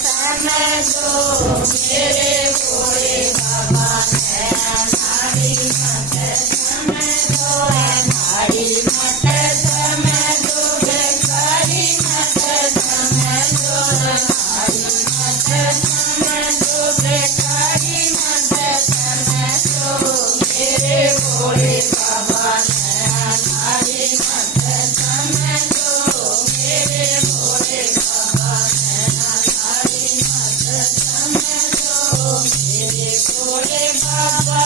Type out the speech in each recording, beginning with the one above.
समझो मेरे भोले बाबा नारी मत समझो नारी मत समझो भिखारी मत समझो नारी मत समझो भिखारी मत समझो मेरे भोले बाबा नारी मत समझो मेरे भोले बाबा नारी मत समझो मेरे भोले बाबा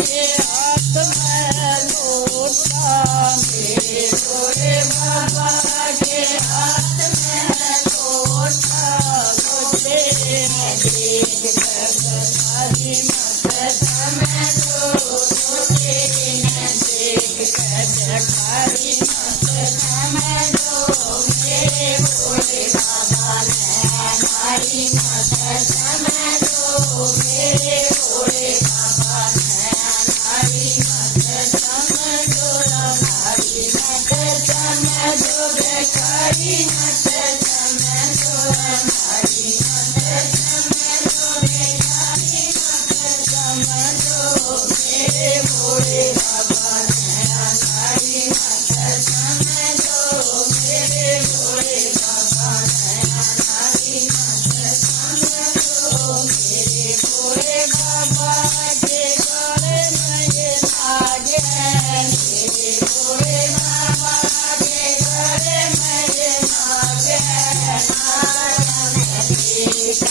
के हाथ में लोटा मेरे भोले बाबा के हाथ में लोटा लोटे में देख भिखारी मत समझो लोटे में देख भिखारी मत समझो मेरे भोले बाबा नारी मत समझो मेरे भोले बाबा नारी मत समझो नारी मत समझो भिखारी मत समझो नारी मत समझो भिखारी मत समझो मेरे भोले बाबा नारी मत समझो मेरे भोले बाबा नारी मत समझो मेरे भोले बाबा के गले में ये नाग है मेरे भोले बाबा के गले में ये नाग है नारायण देख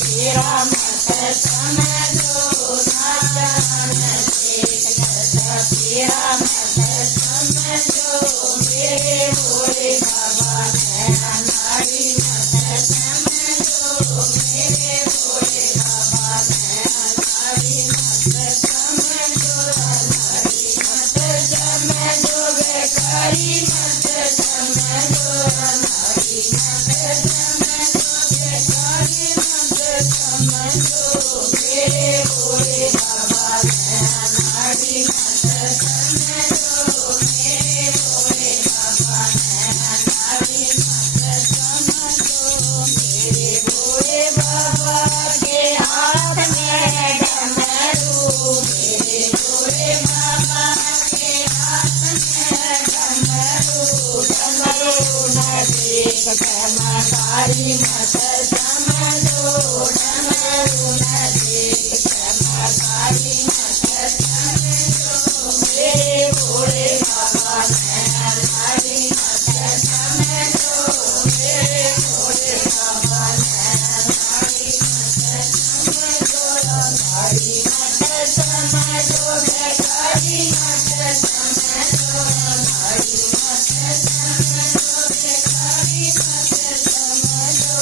तेरा मत समझो नारायण देख तेरा मत समझो मेरे भोले बाबा नारी मत समझो मेरे भोले बाबा नारी मत समझो नारी मत समझो भिखारी मत समझो नारी मत समझो भिखारी मत समझो मेरे भोले बाबा नारी मत समझो मेरे भोले बाबा नारी मत समझो मेरे भोले बाबा के हाथ में डमरू मेरे भोले बाबा के हाथ में डमरू डमरू न देख भिखारी मत समझो डमरू न देख भिखारी मत समझो मेरे भोले बाबा नारी मत समझो मेरे भोले बाबा नारी मत समझो नारी मत समझो भिखारी मत समझो नारी मत समझो भिखारी मत समझो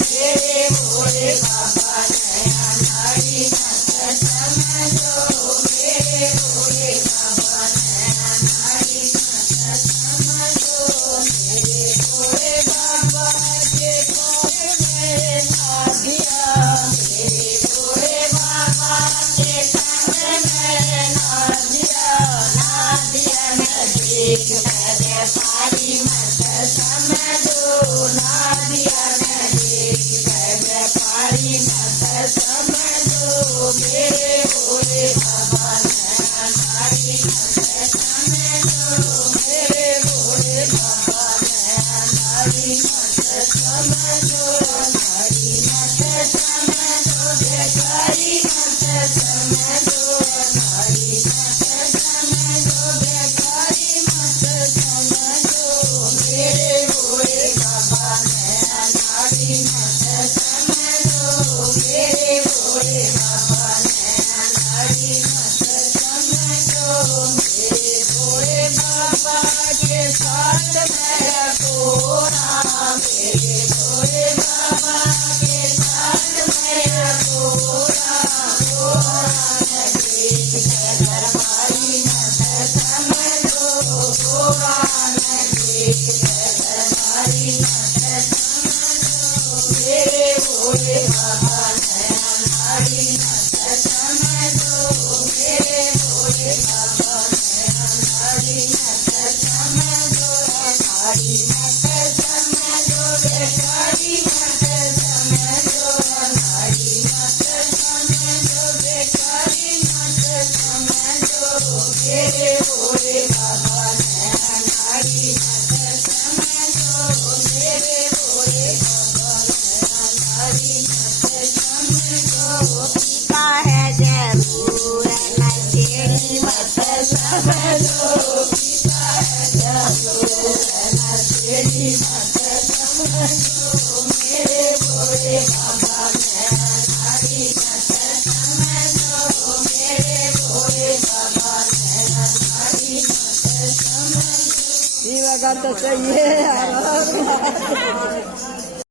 मेरे भोले बाबा नारी मत समझो मेरे भोले बाबा नारी मत समझो मेरे भोले बाबा के पास में नादिया मेरे भोले बाबा के संग में नादिया नादिया न देख भिखारी मत समझो नादिया न देख भिखारी मत करते चाहिए।